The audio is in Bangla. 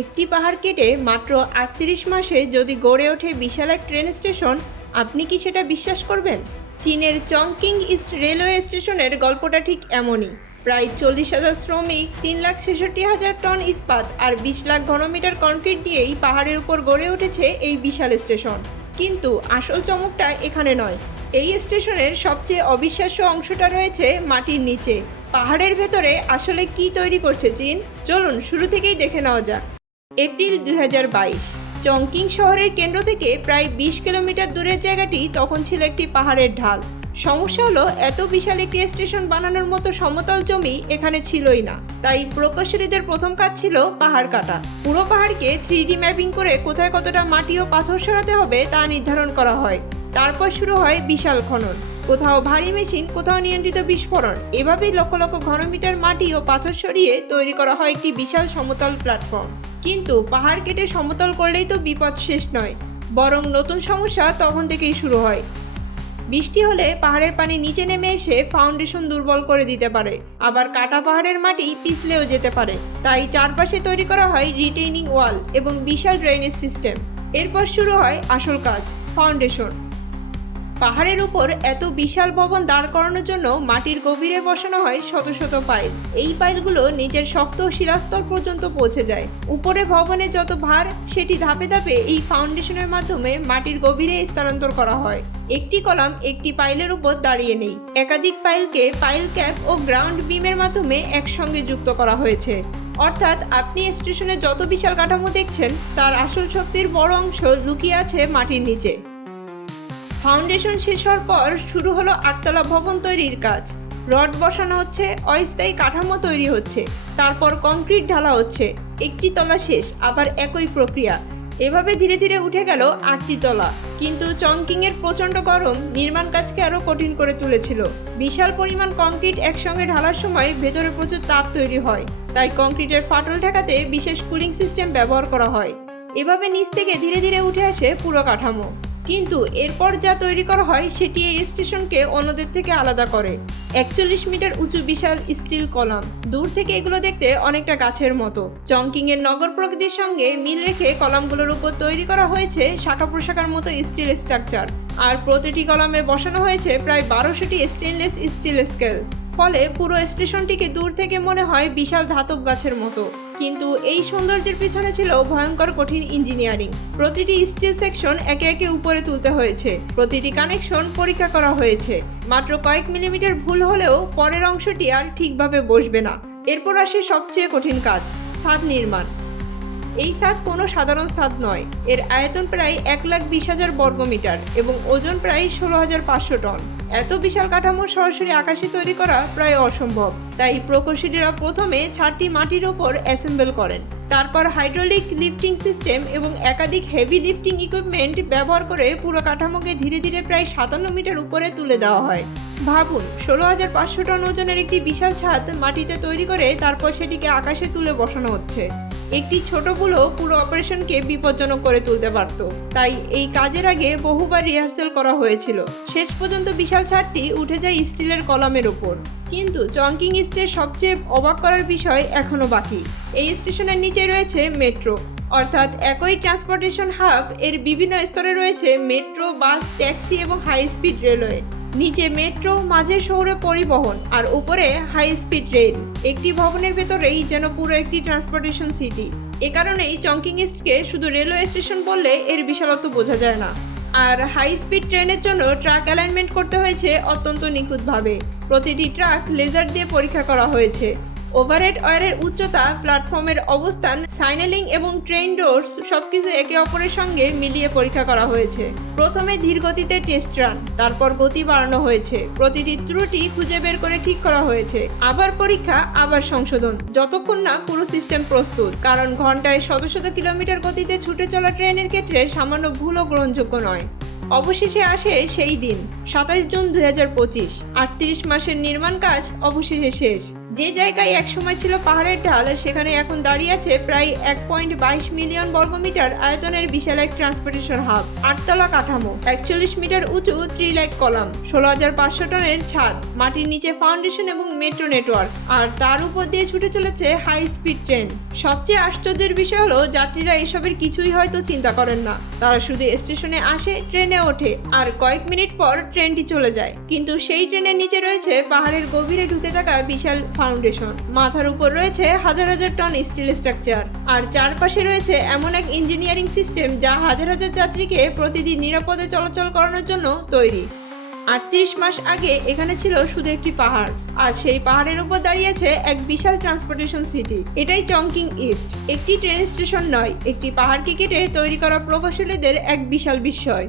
একটি পাহাড় কেটে মাত্র ৩৮ মাসে যদি গড়ে ওঠে বিশাল এক ট্রেন স্টেশন, আপনি কি সেটা বিশ্বাস করবেন? চীনের চংকিং ইস্ট রেলওয়ে স্টেশনের গল্পটা ঠিক এমনই। প্রায় ৪০,০০০ শ্রমিক, ৩,৬৬,০০০ টন ইস্পাত আর ২০ লাখ ঘনমিটার কনক্রিট দিয়েই পাহাড়ের উপর গড়ে উঠেছে এই বিশাল স্টেশন। কিন্তু আসল চমকটা এখানে নয়। এই স্টেশনের সবচেয়ে অবিশ্বাস্য অংশটা রয়েছে মাটির নিচে। পাহাড়ের ভেতরে আসলে কি তৈরি করছে চীন, চলুন শুরু থেকেই দেখে নেওয়া যাক। এপ্রিল ২০২২, চংকিং শহরের কেন্দ্র থেকে প্রায় ২০ কিলোমিটার দূরের জায়গাটি তখন ছিল একটি পাহাড়ের ঢাল। সমস্যা হলো, এত বিশাল একটি স্টেশন বানানোর মতো সমতল জমি এখানে ছিলই না। তাই প্রকৌশলীদের প্রথম কাজ ছিল পাহাড় কাটা। পুরো পাহাড়কে 3D ম্যাপিং করে কোথায় কতটা মাটি ও পাথর সরাতে হবে তা নির্ধারণ করা হয়। তারপর শুরু হয় বিশাল খনন, কোথাও ভারী মেশিন, কোথাও নিয়ন্ত্রিত বিস্ফোরণ। এভাবেই লক্ষ লক্ষ ঘনমিটার মাটি ও পাথর সরিয়ে তৈরি করা হয় একটি বিশাল সমতল প্ল্যাটফর্ম। কিন্তু পাহাড় কেটে সমতল করলেই তো বিপদ শেষ নয়, বরং নতুন সমস্যা তখন থেকেই শুরু হয়। বৃষ্টি হলে পাহাড়ের পানি নিচে নেমে এসে ফাউন্ডেশন দুর্বল করে দিতে পারে, আবার কাটা পাহাড়ের মাটি পিছলেও যেতে পারে। তাই চারপাশে তৈরি করা হয় রিটেইনিং ওয়াল এবং বিশাল ড্রেনেজ সিস্টেম। এরপর শুরু হয় আসল কাজ, ফাউন্ডেশন। পাহাড়ের উপর এত বিশাল ভবন দাঁড় করানোর জন্য মাটির গভীরে বসানো হয় শত শত পাইল। এই পাইলগুলো নিচের শক্ত শিলাস্তর পর্যন্ত পৌঁছে যায়। উপরে ভবনে যত ভার, সেটি ধাপে ধাপে এই ফাউন্ডেশনের মাধ্যমে মাটির গভীরে স্থানান্তর করা হয়। একটি কলাম একটি পাইলের উপর দাঁড়িয়ে নেই, একাধিক পাইলকে পাইল ক্যাপ ও গ্রাউন্ড বিমের মাধ্যমে একসঙ্গে যুক্ত করা হয়েছে। অর্থাৎ আপনি স্টেশনে যত বিশাল কাঠামো দেখছেন, তার আসল শক্তির বড় অংশ লুকিয়ে আছে মাটির নিচে। ফাউন্ডেশন শেষ হওয়ার পর শুরু হলো ৮তলা ভবন তৈরির কাজ। রড বসানো হচ্ছে, অস্থায়ী কাঠামো তৈরি হচ্ছে, তারপর কংক্রিট ঢালা হচ্ছে। একটি তলা শেষ, আবার একই প্রক্রিয়া। এভাবে ধীরে ধীরে উঠে গেল ৮টি তলা। কিন্তু চংকিংয়ের প্রচণ্ড গরম নির্মাণ কাজকে আরও কঠিন করে তুলেছিল। বিশাল পরিমাণ কংক্রিট একসঙ্গে ঢালার সময় ভেতরে প্রচুর তাপ তৈরি হয়, তাই কংক্রিটের ফাটল ঠেকাতে বিশেষ কুলিং সিস্টেম ব্যবহার করা হয়। এভাবে নিচ থেকে ধীরে ধীরে উঠে আসে পুরো কাঠামো। কিন্তু এরপর যা তৈরি করা হয় সেটি এই স্টেশনকে অন্যদের থেকে আলাদা করে। ৪১ মিটার উঁচু বিশাল স্টিল কলাম। দূর থেকে এগুলো দেখতে অনেকটা গাছের মতো। চংকিংয়ের নগর প্রকৃতির সঙ্গে মিল রেখে কলামগুলোর উপর তৈরি করা হয়েছে শাখা প্রশাখার মতো স্টিল স্ট্রাকচার। আর প্রতিটি কলামে বসানো হয়েছে প্রায় ১২০০টি স্টেনলেস স্টিল স্কেল। ফলে পুরো স্টেশনটিকে দূর থেকে মনে হয় বিশাল ধাতব গাছের মতো। কিন্তু এই সৌন্দর্যের পিছনে ছিল ভয়ঙ্কর কঠিন ইঞ্জিনিয়ারিং। প্রতিটি স্টিল সেকশন একে একে উপরে তুলতে হয়েছে, প্রতিটি কানেকশন পরীক্ষা করা হয়েছে। মাত্র কয়েক মিলিমিটার ভুল হলেও পরের অংশটি আর ঠিকভাবে বসবে না। এরপর আসে সবচেয়ে কঠিন কাজ, ছাদ নির্মাণ। এই ছাদ কোনো সাধারণ ছাদ নয়। এর আয়তন প্রায় ১,২০,০০০ বর্গমিটার এবং ওজন প্রায় ১৬,৫০০ টন। এত বিশাল কাঠামো সরাসরি আকাশে তৈরি করা প্রায় অসম্ভব। তাই প্রকৌশলীরা প্রথমে ছাদটি মাটির ওপর অ্যাসেম্বল করেন। তারপর হাইড্রোলিক লিফটিং সিস্টেম এবং একাধিক হেভি লিফটিং ইকুইপমেন্ট ব্যবহার করে পুরো কাঠামোকে ধীরে ধীরে প্রায় ৫৭ মিটার উপরে তুলে দেওয়া হয়। ভাবুন, ১৬,৫০০ টন ওজনের একটি বিশাল ছাদ মাটিতে তৈরি করে তারপর সেটিকে আকাশে তুলে বসানো হচ্ছে। একটি ছোট ভুলও পুরো অপারেশনকে বিপজ্জনক করে তুলতে পারত। তাই এই কাজের আগে বহুবার রিহার্সেল করা হয়েছিল। শেষ পর্যন্ত বিশাল ছাদটি উঠে যায় স্টিলের কলামের ওপর। কিন্তু চংকিং ইস্টের সবচেয়ে অবাক করার বিষয় এখনও বাকি। এই স্টেশনের নিচে রয়েছে মেট্রো, অর্থাৎ একই ট্রান্সপোর্টেশন হাব। এর বিভিন্ন স্তরে রয়েছে মেট্রো, বাস, ট্যাক্সি এবং হাই স্পিড রেলওয়ে। নিচে মেট্রো, মাঝে শহরে পরিবহন, আর উপরে হাই স্পিড রেল। একটি ভবনের ভেতরেই যেন পুরো একটি ট্রান্সপোর্টেশন সিটি। এ কারণেই চংকিং ইস্টকে শুধু রেলওয়ে স্টেশন বললে এর বিশালত্ব বোঝা যায় না। আর হাই স্পিড ট্রেনের জন্য ট্রাক অ্যালাইনমেন্ট করতে হয়েছে অত্যন্ত নিখুঁতভাবে। প্রতিটি ট্রাক লেজার দিয়ে পরীক্ষা করা হয়েছে। ওভারহেড ওয়্যারের উচ্চতা, প্ল্যাটফর্মের অবস্থান, সাইনেলিং এবং ট্রেন ডোরস সবকিছু একে অপরের সঙ্গে মিলিয়ে পরীক্ষা করা হয়েছে। প্রথমে ধীর গতিতে টেস্ট রান, তারপর গতি বাড়ানো হয়েছে। প্রতিটি ত্রুটি খুঁজে বের করে ঠিক করা হয়েছে। আবার পরীক্ষা, আবার সংশোধন, যতক্ষণ না পুরো সিস্টেম প্রস্তুত। কারণ ঘন্টায় শত শত কিলোমিটার গতিতে ছুটে চলা ট্রেনের ক্ষেত্রে সামান্য ভুলও গ্রহণযোগ্য নয়। অবশেষে আসে সেই দিন, ২৭ জুন ২০২৫। ৩৮ মাসের নির্মাণ কাজ অবশেষে শেষ। যে জায়গায় একসময় ছিল পাহাড়ের ঢাল, সেখানে এখন দাঁড়িয়ে আছে প্রায় 1.22 মিলিয়ন বর্গমিটার আয়তনের বিশাল এক ট্রান্সপোর্টেশন হাব। 8তলা কাঠামো, 41 মিটার উঁচু ট্রি-লাইক কলাম, 16,500 টনের ছাদ, মাটির নিচে ফাউন্ডেশন এবং মেট্রো নেটওয়ার্ক, আর তার উপর দিয়ে ছুটে চলেছে হাই স্পিড ট্রেন। সবচেয়ে আশ্চর্যের বিষয় হলো যাত্রীরা এসবের কিছুই হয়তো চিন্তা করেন না। তারা শুধু স্টেশনে আসে, ট্রেনে ওঠে, আর কয়েক মিনিট পর ট্রেনটি চলে যায়। কিন্তু সেই ট্রেনের নিচে রয়েছে পাহাড়ের গভীরে ঢুকে থাকা বিশাল ফাউন্ডেশন, মাথার উপর রয়েছে হাজার হাজার টন স্টিল স্ট্রাকচার, আর চারপাশে রয়েছে এমন এক ইঞ্জিনিয়ারিং সিস্টেম যা হাজার হাজার যাত্রীকে প্রতিদিন নিরাপদে চলাচল করানোর জন্য তৈরি। 38 মাস আগে এখানে ছিল শুধু একটি পাহাড়, আর সেই পাহাড়ের উপর দাঁড়িয়েছে এক বিশাল ট্রান্সপোর্টেশন সিটি। এটাই চংকিং ইস্ট, একটি ট্রেন স্টেশন নয়, একটি পাহাড়কে কেটে তৈরি করা প্রকৌশলীদের এক বিশাল বিস্ময়।